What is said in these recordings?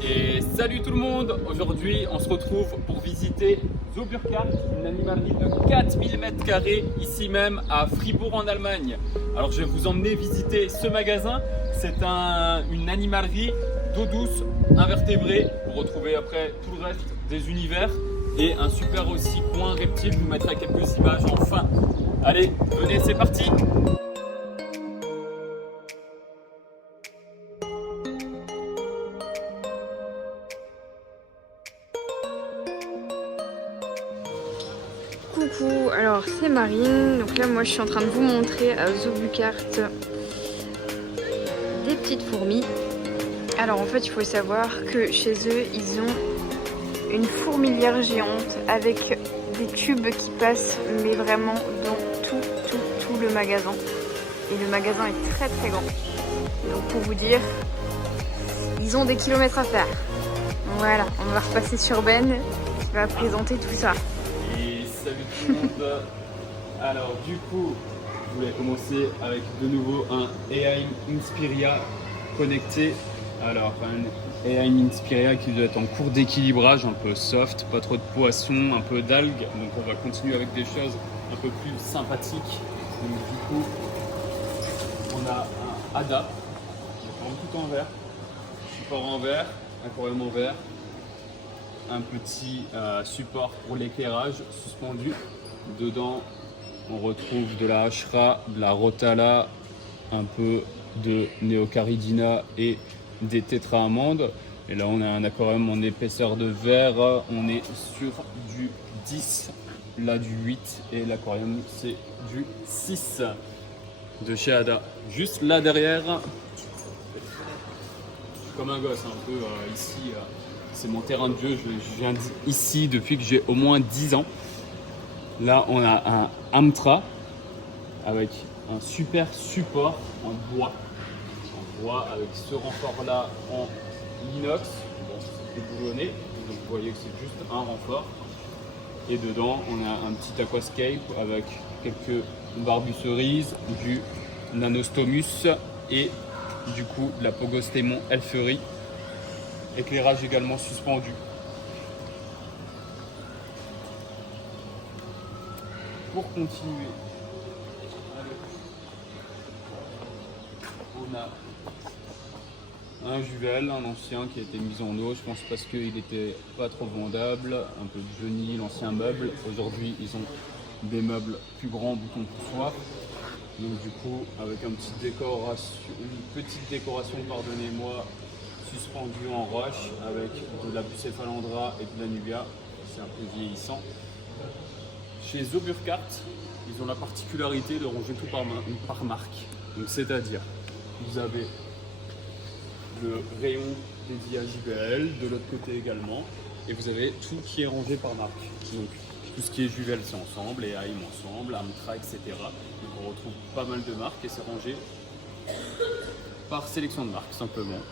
Et salut tout le monde. Aujourd'hui on se retrouve pour visiter Zoo Burkhardt, une animalerie de 4000 m² ici même à Fribourg en Allemagne. Alors je vais vous emmener visiter ce magasin. C'est une animalerie d'eau douce invertébrée. Vous retrouvez après tout le reste des univers et un super aussi coin reptile. Je vous mettrai quelques images en fin. Allez, venez, c'est parti. Coucou, alors c'est Marine, donc là moi je suis en train de vous montrer à Zoo Burkhardt des petites fourmis. Alors en fait il faut savoir que chez eux ils ont une fourmilière géante avec des tubes qui passent mais vraiment dans tout le magasin. Et le magasin est très très grand. Donc pour vous dire, ils ont des kilomètres à faire. Voilà, on va repasser sur Ben qui va présenter tout ça. Salut tout le monde. Alors du coup, je voulais commencer avec de nouveau un AI Inspiria connecté. Alors un AI Inspiria qui doit être en cours d'équilibrage, un peu soft, pas trop de poissons, un peu d'algues. Donc on va continuer avec des choses un peu plus sympathiques. Donc du coup, on a un ADA, tout en verre, support en verre, aquarium en verre. Un petit support pour l'éclairage suspendu. Dedans, on retrouve de la hachra, de la rotala, un peu de néocaridina et des tétra-amandes. Et là, on a un aquarium en épaisseur de verre. On est sur du 10, là du 8 et l'aquarium c'est du 6 de chez Ada. Juste là derrière, comme un gosse un peu ici. C'est mon terrain de jeu, je viens ici depuis que j'ai au moins 10 ans. Là, on a un Amtra avec un super support en bois. En bois avec ce renfort-là en inox. Bon, c'est boulonné, donc vous voyez que c'est juste un renfort. Et dedans, on a un petit aquascape avec quelques barbus-cerises, du nanostomus et du coup de la pogostémon elferi. Éclairage également suspendu. Pour continuer, on a un Juvel, un ancien qui a été mis en eau, je pense parce qu'il était pas trop vendable, un peu de Johnny, l'ancien meuble. Aujourd'hui, ils ont des meubles plus grands, boutons poussoirs. Donc du coup, avec une petite décoration, pardonnez-moi, suspendu en roche avec de la Bucephalandra et de la Nubia. C'est un peu vieillissant. Chez Zoo Burkhardt, ils ont la particularité de ranger tout par marque. Donc c'est-à-dire, vous avez le rayon dédié à JBL, de l'autre côté également, et vous avez tout qui est rangé par marque. Donc tout ce qui est Juvel c'est ensemble, et AIM ensemble, Amtra, etc. Donc on retrouve pas mal de marques et c'est rangé par sélection de marques simplement.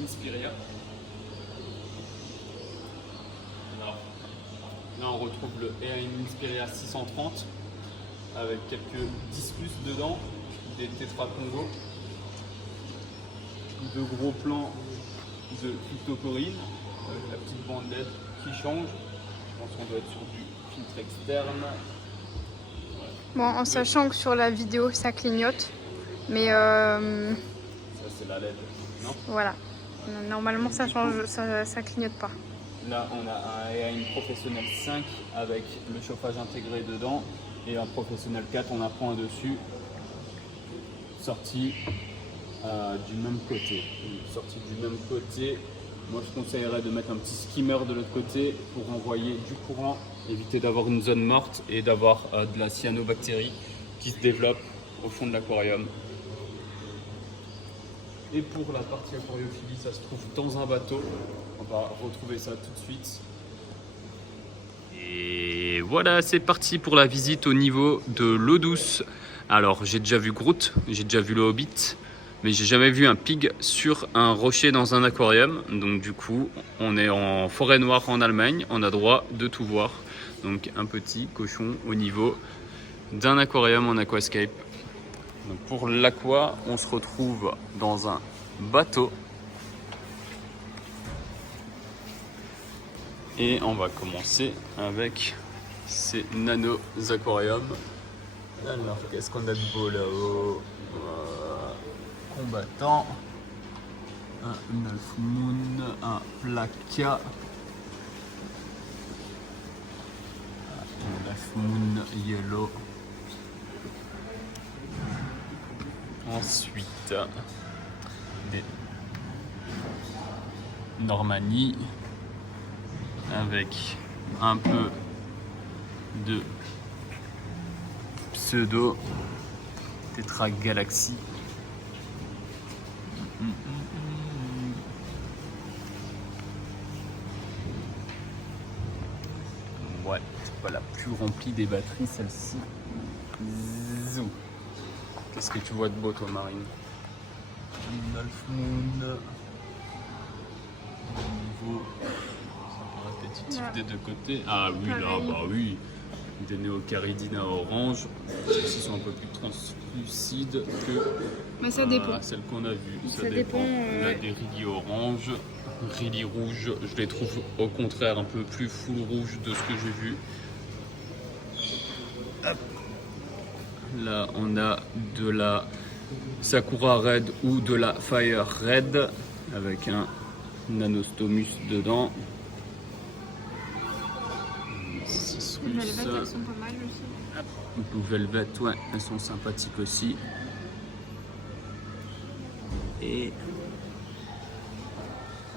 Inspiria. Alors, là on retrouve le AI Inspiria 630 avec quelques discus dedans, des Tetra Congo, de gros plans de cryptoporine avec la petite bande LED qui change. Je pense qu'on doit être sur du filtre externe. Bon, en sachant que sur la vidéo ça clignote, mais Ça c'est la LED, non? voilà. Normalement ça change, ça clignote pas. Là on a un AI Professionnel 5 avec le chauffage intégré dedans et un Professionnel 4 on apprend dessus, sorti du même côté. Moi je conseillerais de mettre un petit skimmer de l'autre côté pour envoyer du courant, éviter d'avoir une zone morte et d'avoir de la cyanobactérie qui se développe au fond de l'aquarium. Et pour la partie aquariophilie, ça se trouve dans un bateau. On va retrouver ça tout de suite. Et voilà, c'est parti pour la visite au niveau de l'eau douce. Alors, j'ai déjà vu Groot, j'ai déjà vu le Hobbit, mais j'ai jamais vu un pig sur un rocher dans un aquarium. Donc du coup, on est en forêt noire en Allemagne, on a droit de tout voir. Donc un petit cochon au niveau d'un aquarium en aquascape. Donc pour l'aqua, on se retrouve dans un bateau. Et on va commencer avec ces nano aquariums. Alors, qu'est-ce qu'on a de beau là-haut? Combattant, un Elf Moon, un Plaka, un Elf Moon Yellow. Ensuite, des Normanie avec un peu de pseudo Tetra Galaxy. Ouais, c'est pas la plus remplie des batteries celle-ci. Zou. Qu'est-ce que tu vois de beau toi Marine? Elf Moon. Niveau répétitif des deux côtés. Ah oui là, bah oui. Des Neocaridina orange. Celles-ci sont un peu plus translucides que ça dépend. celles qu'on a vues. Ça dépend. Là, des Rilly orange, Rilly rouge, je les trouve au contraire un peu plus full rouge de ce que j'ai vu. Hop. Là, on a de la Sakura Red ou de la Fire Red avec un Nanostomus dedans. Les Velvet, elles sont pas mal aussi. Blue Velvet, ouais, elles sont sympathiques aussi. Et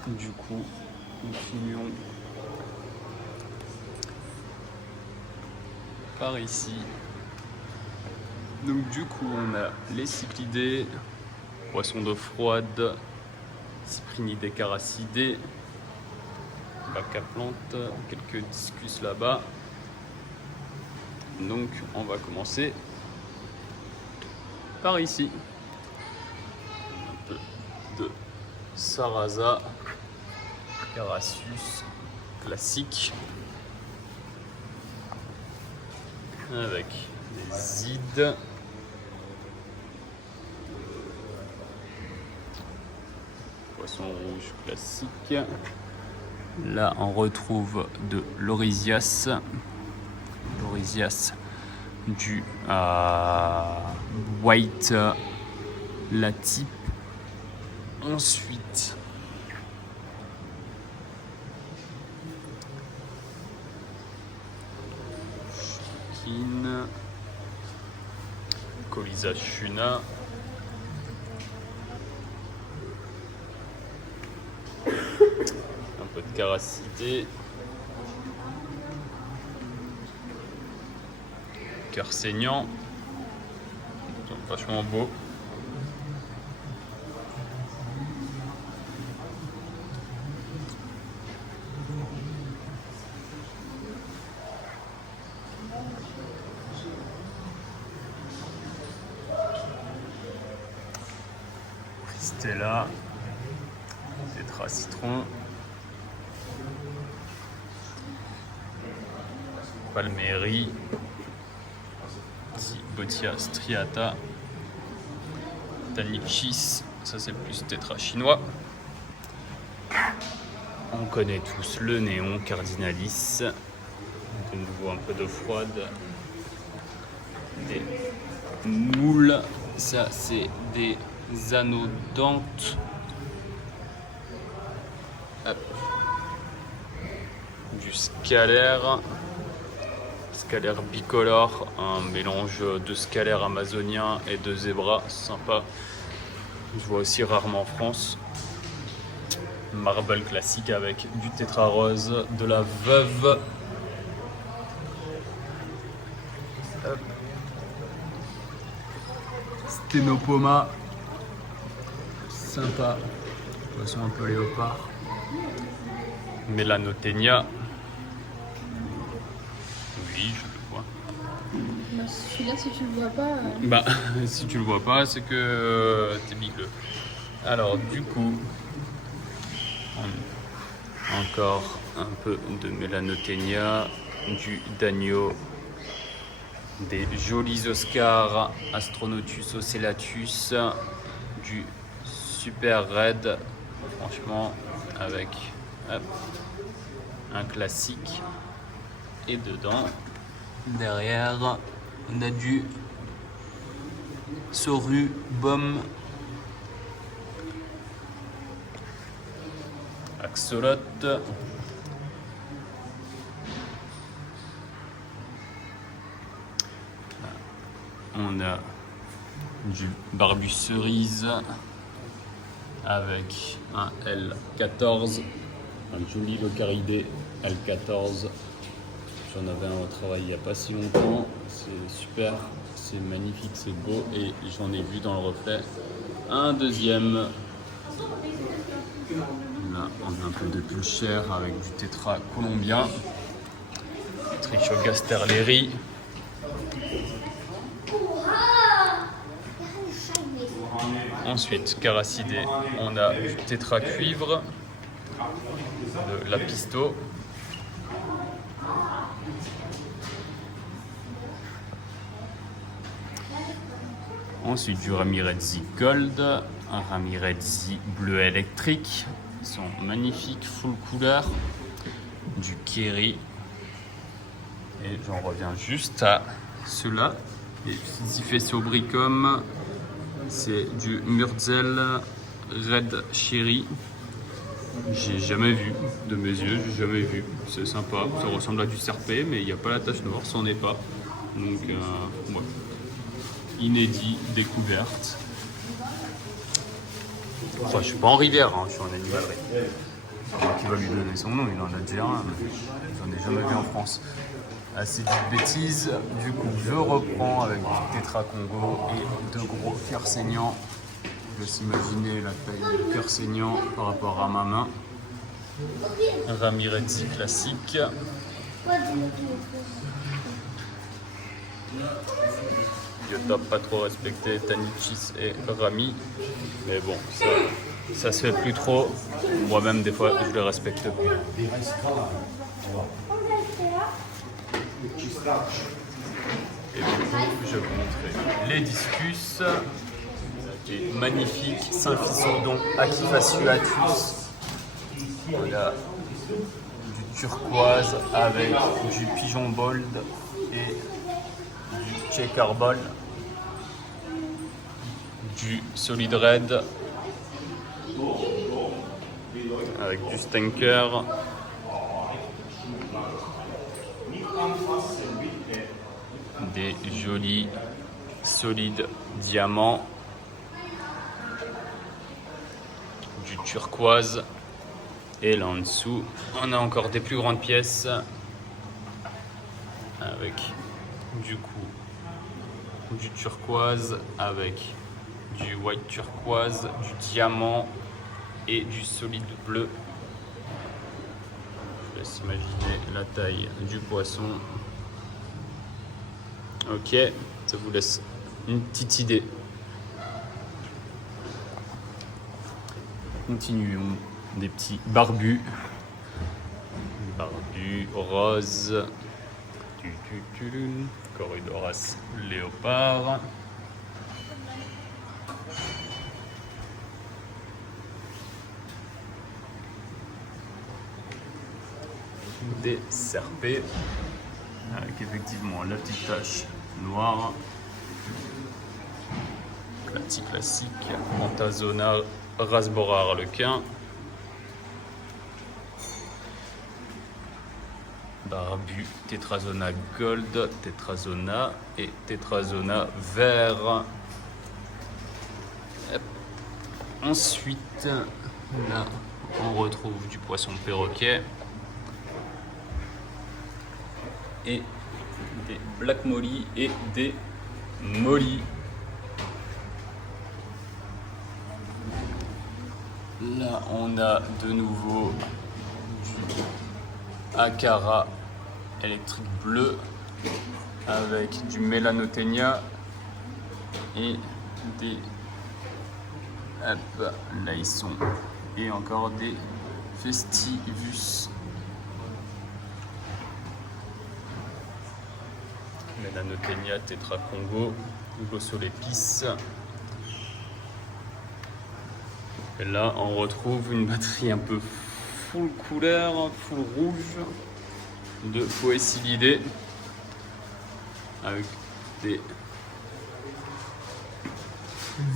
du coup, nous finions par ici. Donc du coup, on a les cyclidés, poissons d'eau froide, cyprinidés caracidés, bac à plantes, quelques discus là-bas. Donc on va commencer par ici. Un peu de Sarasa, Carassius classique, avec des Zides, poisson rouge classique. Là on retrouve de l'Orisias. Du White la type. Ensuite Shukin, Colisa Shuna, un peu de Caracidé, cœur saignant, vachement beau. Stella, Tetra Citron, Palmeri, Botia striata, Tanichis, ça c'est plus tétra chinois. On connaît tous le néon cardinalis, de nouveau un peu d'eau froide, des moules, ça c'est des anodontes. Hop. Du scalaire bicolore, un mélange de scalaire amazonien et de zébra, sympa. Je vois aussi rarement en France. Marble classique avec du tétra rose, de la veuve. Hop. Stenopoma, sympa, poisson un peu léopard. Mélanothénia. Oui, je le vois. Bah, celui-là, si tu le vois pas. Bah, si tu le vois pas, c'est que t'es bigleux. Alors, du coup, encore un peu de Mélanothénia, du Dagno, des jolis Oscars Astronotus Ocellatus, du Super Red, franchement, avec hop, un classique. Et dedans, derrière, on a du Soru Bom Axolot. On a du Barbu Cerise avec un L14, un joli Locaridé L14. J'en avais un au travail il n'y a pas si longtemps, c'est super, c'est magnifique, c'est beau et j'en ai vu dans le reflet un deuxième. Là on a un peu de pulcher avec du tétra colombien, Trichogasterleri. Ensuite, caracidé, on a du tétra cuivre, de Lapisto. Ensuite, du Ramirezzi Gold, un Ramirezzi bleu électrique. Ils sont magnifiques, full couleur. Du Kerry. Et j'en reviens juste à ceux-là, les Zifesobricum. C'est du Murzel Red Cherry. J'ai jamais vu de mes yeux, j'ai jamais vu. C'est sympa, ça ressemble à du Serpé, mais il n'y a pas la tache noire, c'en est pas. Donc, ouais. Inédit, découverte. Enfin, je suis pas en rivière, hein, je suis en animalerie. C'est moi qui va lui donner son nom, il en a déjà un, mais j'en ai jamais vu en France. Assez de bêtises, du coup je reprends avec du Tétra Congo et deux gros cœurs saignants. Je laisse imaginer la taille du cœur saignant par rapport à ma main. Un Ramirezzi classique. Biotope pas trop respecté, Tanichis et Rami. Mais bon, ça se fait plus trop. Moi-même des fois je le respecte plus. Et du coup, je vais vous montrer les discus. Des magnifiques Symphisodon Acifasciatus. Voilà, du turquoise avec du pigeon bold et du checker ball. Du solid red avec du stinker. Des jolis solides diamants, du turquoise, et là en dessous on a encore des plus grandes pièces avec du coup du turquoise, avec du white turquoise, du diamant et du solide bleu. Je laisse imaginer la taille du poisson. Ok, ça vous laisse une petite idée. Continuons, des petits barbus. Barbu rose, Corydoras léopard. Des serpés. Avec effectivement la petite tache noire, classique, Antazona Rasbora harlequin, Barbu Tetrazona Gold, Tetrazona et Tetrazona vert. Hop. Ensuite, là, on retrouve du poisson perroquet et des Black Molly et des Molly. Là, on a de nouveau du Acara électrique bleu avec du Mélanothénia et des hop, là ils sont, et encore des Festivus. Melanotenia Tetra Congo, Glossolepis. Et là, on retrouve une batterie un peu full couleur, full rouge de Poecilidés avec des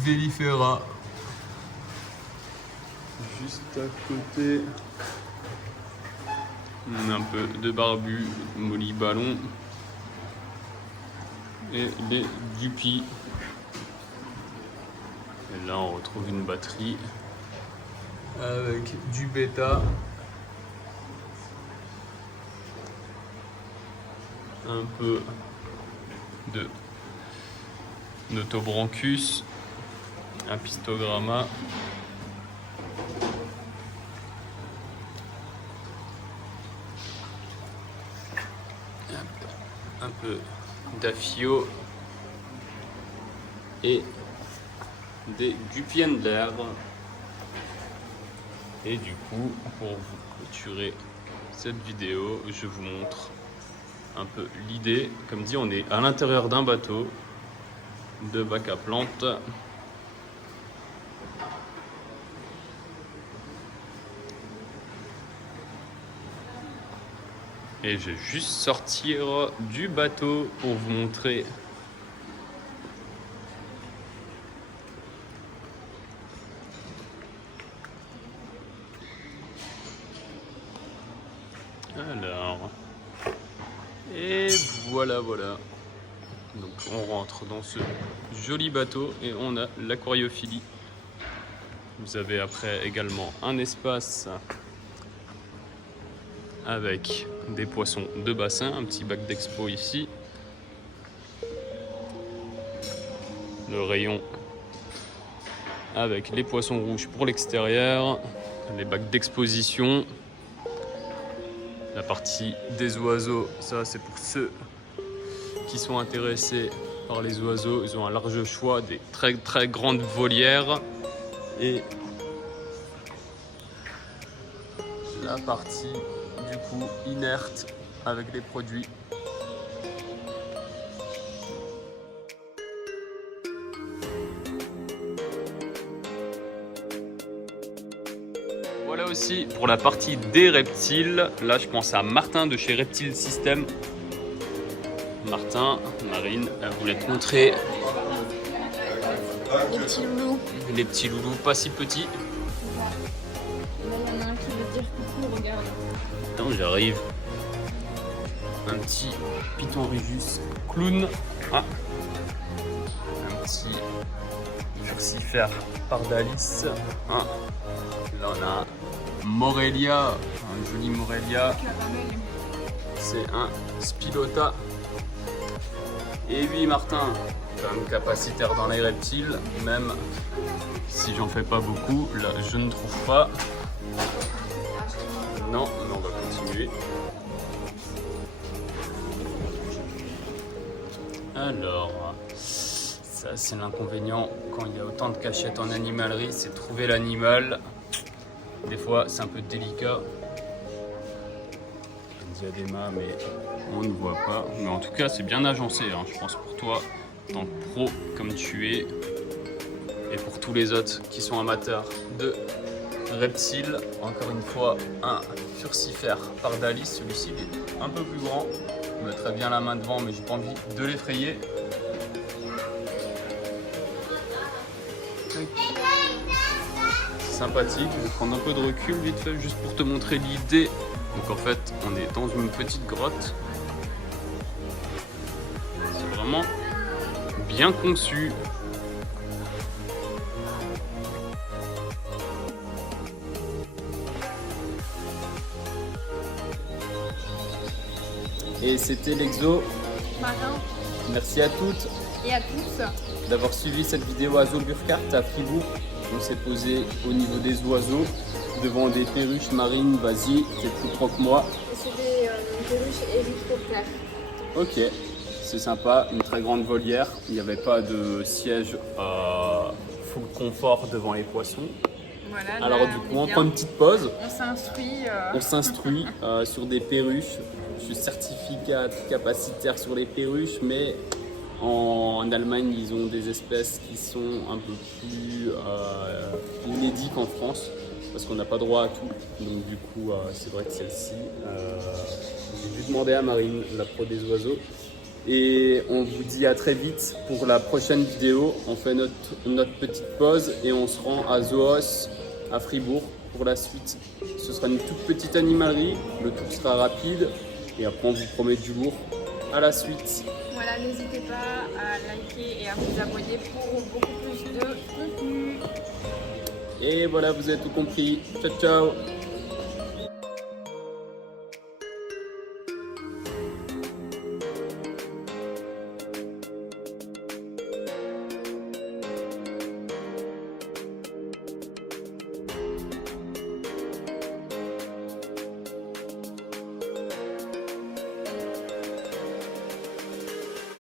Vélifera. Juste à côté, on a un peu de Barbu, Molly Ballon et les Dupi. Et là, on retrouve une batterie avec du bêta, un peu de Notobranchus, un Pistogramma, un peu d'Aphio et des Dupiender. Et du coup, pour vous clôturer cette vidéo, je vous montre un peu l'idée. Comme dit, on est à l'intérieur d'un bateau de bac à plantes. Et je vais juste sortir du bateau pour vous montrer alors. Et voilà. Donc on rentre dans ce joli bateau et on a l'aquariophilie. Vous avez après également un espace avec des poissons de bassin, un petit bac d'expo ici. Le rayon avec les poissons rouges pour l'extérieur, les bacs d'exposition. La partie des oiseaux, ça c'est pour ceux qui sont intéressés par les oiseaux. Ils ont un large choix, des très grandes volières. Et la partie du coup inerte avec les produits. Voilà aussi pour la partie des reptiles. Là je pense à Martin de chez Reptile System. Martin, Marine, elle voulait te montrer Les petits loulous. les petits loulous pas si petits. Là, il y en a un qui veut dire coucou, regarde. Attends, j'arrive. Un petit Python Régus clown. Ah. Un petit Furcifère Pardalis. Ah. Là on a Morelia, un joli Morelia. C'est un Spilota. Et oui Martin, quand même capacitaire dans les reptiles, même si j'en fais pas beaucoup, là je ne trouve pas. Non, mais on va continuer. Alors, ça c'est l'inconvénient quand il y a autant de cachettes en animalerie, c'est trouver l'animal. Des fois c'est un peu délicat. Un diadéma, mais on ne voit pas. Mais en tout cas c'est bien agencé, hein. Je pense pour toi, tant que pro comme tu es, et pour tous les autres qui sont amateurs de reptiles. Encore une fois, un Furcifère Pardalis, celui-ci il est un peu plus grand. Je mettrais bien la main devant, mais j'ai pas envie de l'effrayer. Sympathique, je vais prendre un peu de recul vite fait juste pour te montrer l'idée. Donc en fait on est dans une petite grotte. C'est vraiment bien conçu. Et c'était l'exo. Marin. Merci à toutes Et à tous. d'avoir suivi cette vidéo Azo Burkhardt à Fribourg. On s'est posé au niveau des oiseaux devant des perruches marines. Vas-y, t'es plus pro que moi. C'est des perruches érythroptères. Ok, c'est sympa, une très grande volière. Il n'y avait pas de siège full confort devant les poissons. Voilà, Alors là, du on coup, est on bien. prend une petite pause. On s'instruit. On s'instruit sur des perruches certificat capacitaire sur les perruches, mais en Allemagne, ils ont des espèces qui sont un peu plus inédites qu'en France, parce qu'on n'a pas droit à tout. Donc du coup, c'est vrai que celle-ci, j'ai dû demander à Marine, la pro des oiseaux. Et on vous dit à très vite pour la prochaine vidéo. On fait notre petite pause et on se rend à Zoos, à Fribourg, pour la suite. Ce sera une toute petite animalerie, le tour sera rapide et après on vous promet du lourd. À la suite. Voilà, n'hésitez pas à liker et à vous abonner pour beaucoup plus de contenu. Et voilà, vous avez tout compris. Ciao, ciao.